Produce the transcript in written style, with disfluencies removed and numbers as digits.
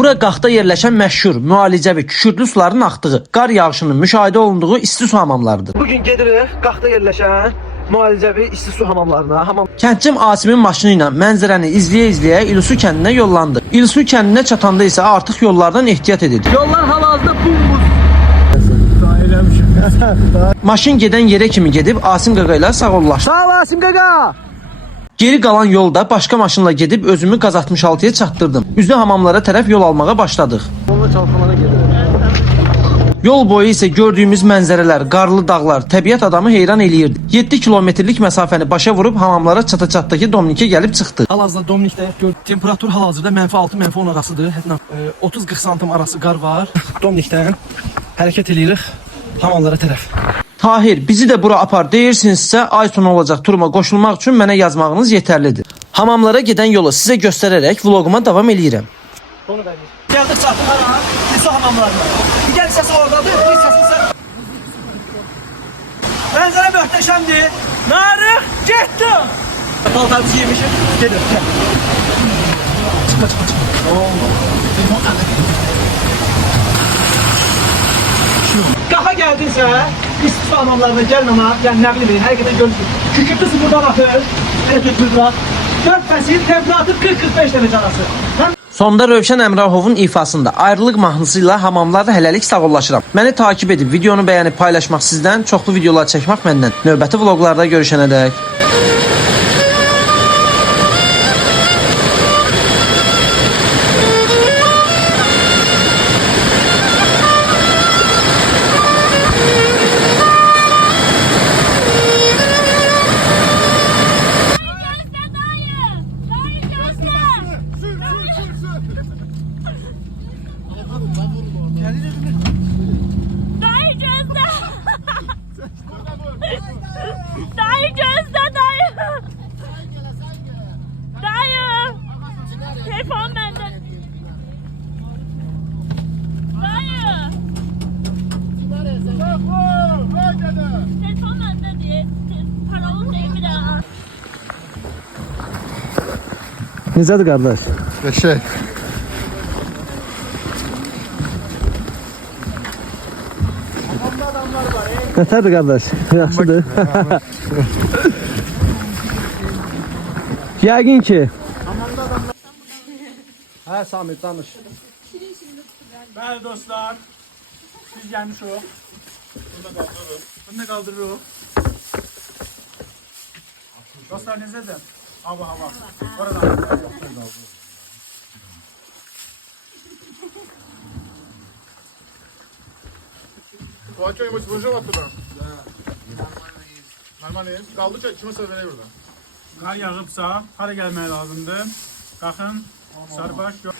Bura Qaxda yerləşən məşhur, müalicəvi, kükürdlü suların axdığı, qar yağışının müşahidə olunduğu isti su hamamlarıdır. Bugün gedirik Qaxda yerləşən müalicəvi isti su hamamlarına. Kəndcim Asimin maşını ilə mənzərəni izləyə-izləyə İlsu kəndinə yollandı. İlsu kəndinə çatanda isə artıq yollardan ehtiyat edirdi. Yollar hal-hazırda buz. Maşın gedən yerə kimi gedib Asim Qaqa ilə sağollaşdı. Sağ ol Asim Qaqa. Geri qalan yolda başqa maşınla gedib özümü Qaz 66-ya çatdırdım. Üzü hamamlara tərəf yol almağa başladıq. Yol boyu isə gördüyümüz mənzərələr, qarlı dağlar, təbiət adamı heyran eləyirdi. 7 kilometrlik məsafəni başa vurub hamamlara çata-çatdakı Dominikə gəlib çıxdı. Hal-hazırda Dominikdə temperatur hal-hazırda -6, -10 arasıdır. 30-40 santim arası qar var. Dominikdən hərəkət eləyirik hamamlara tərəf. Tahir, bizi də bura apar deyirsinizsə, ay sonu olacaq turuma qoşulmaq üçün mənə yazmağınız yetərlidir. Hamamlara gedən yolu sizə göstərərək vloguma davam eləyirəm. Gəldik çatdıq hara? Su hamamlarına. Bir gəl səsi oradadır, bir səsi sən. Mənzərə möhtəşəmdir. Narıq, getdim. Paltarımızı yemişim, gedim. Çıxma. Qaxa gəldinsə, isti su hamamlarına gəlməmə, yəni nə bilim, hərəkətə görürsün. Kükürtüsü buradan atır, hərəkət buradan. 4 fəsil, temperatur 40-45 dərəcə arası. Sonda Rövşən Əmrahovun ifasında ayrılıq mahnısı ilə hamamlarda hələlik sağollaşıram. Məni takip edib videonu bəyənib paylaşmaq sizdən, çoxlu videolar çəkmək məndən. Növbəti vloglarda görüşənədək. Dayı gözle dayı. Dayı. Telefon bende. Dayı. Telefon bende diye. Paralı değil mi daha? Necədir qardaş? Şey. Nətərdir qardaş? Yaxşıdır. Yəqin ki. Hə, Samir, danış. Bəli dostlar, biz gəlmişik. Bunu qaldırırıq. Dostlar, necədir? Hava. Oradan. Что-нибудь выжил оттуда? Да. Нормально есть. Kaldı çek. Kime söyle burada? Qar yağıbsa, hara gəlmək lazımdır. Baxın, sarıbaş yox.